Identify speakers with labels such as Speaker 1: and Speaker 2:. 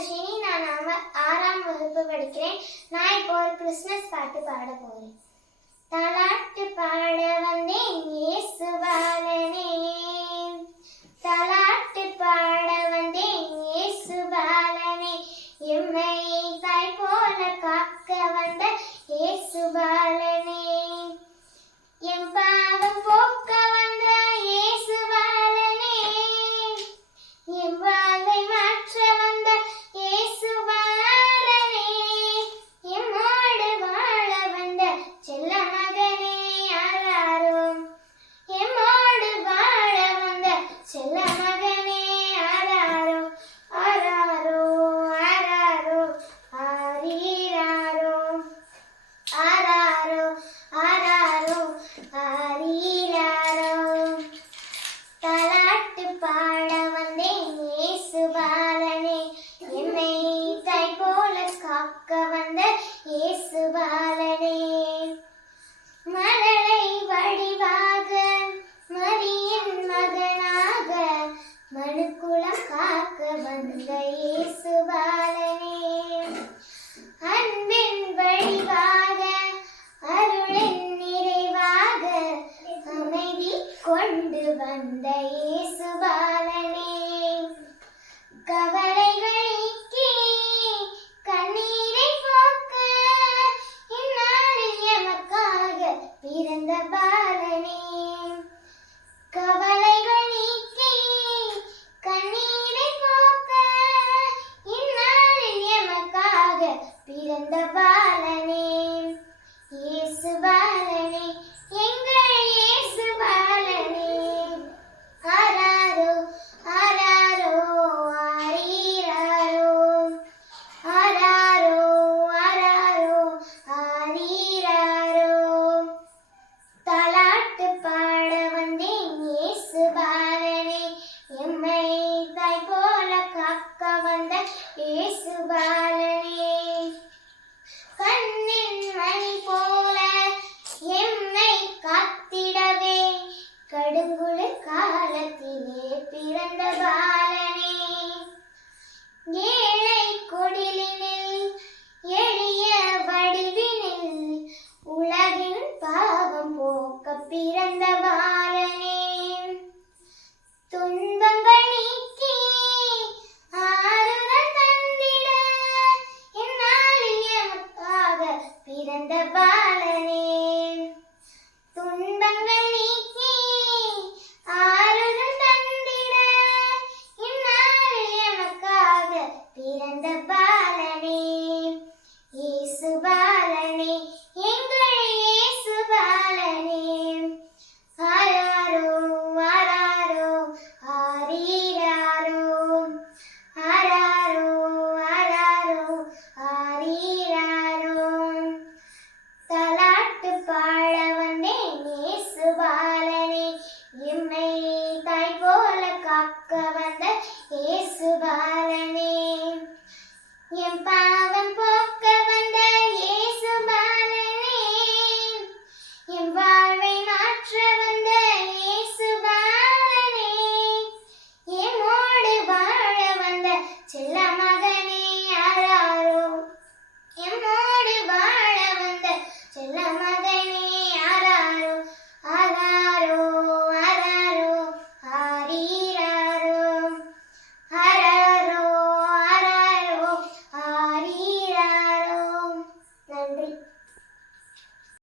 Speaker 1: தர்ஷினி நான் ஆறாம் வகுப்பு படிக்கிறேன். நான் இப்போ ஒரு கிறிஸ்மஸ் பாட்டு பாட போறேன். காக்க வந்த இயேசுபாலனே மலரை வடிவாக மரியின் மகனாக மனுக்குலம் காக்க வந்த இயேசுபாலனே அன்பின் வடிவாக அருளின் நிறைவாக அமைதி கொண்டு வந்த இயேசுபாலனே கவலைகள் நீக்கி கண்ணீரை போக்க இந்நாளில் எமக்காக பிறந்த பாலனே கவலைகள் நீக்கி கண்ணீரை போக்க இந்நாளில் எமக்காக பிறந்த பாலனே இயேசு பாலனே எங்கள் இயேசு பாலனே ஆராரோ ஆராரோ ஆரீராரோ ஆராரோ ஆராரோ ஆரீராரோ தாலாட்டு பாட வந்தேன் இயேசு பாலனே எம்மை தாய் போல காக்க வந்த இயேசு பாலனே கண்ணின் மணி போல எம்மை காத்திடவே கடுங்குளிர் காலத்திலே பிறந்த பாலனே. ஏழை கொடிலினில் எளிய வடிவினில் உலகின் பாவம் போக்க பிறந்த பாலனே. துன்பங்கள் நீக்கி ஆறுதல் தந்திட இந்நாளில் பிறந்த பாலனே യേശുബാലനേ എൻ പാ